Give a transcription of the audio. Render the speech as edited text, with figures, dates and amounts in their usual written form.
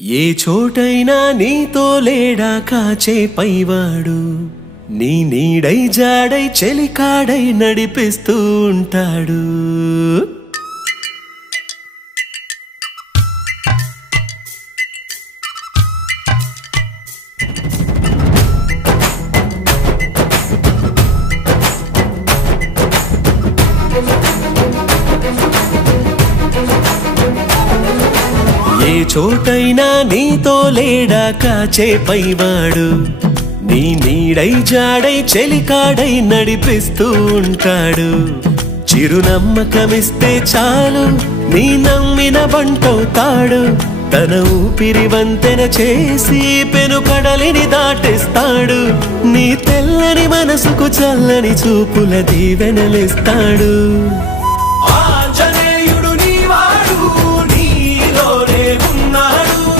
ఏ చోటైనా నీతో లేడా కాచే పైవాడు నీ నీడై జాడై చెలికాడై నడిపిస్తూ ఉంటాడు. ఏ చోటైనా నీతో లేడా కాచే పైవాడు నీ నీడై జాడై చెలికాడై నడిపిస్తూ ఉంటాడు. చిరునమ్మకమిస్తే చాలు నీ నమ్మిన బంటవుతాడు. తన ఊపిరి వంతెన చేసి పెను కడలిని దాటేస్తాడు. నీ తెల్లని మనసుకు చల్లని చూపుల దీవెనలిస్తాడు.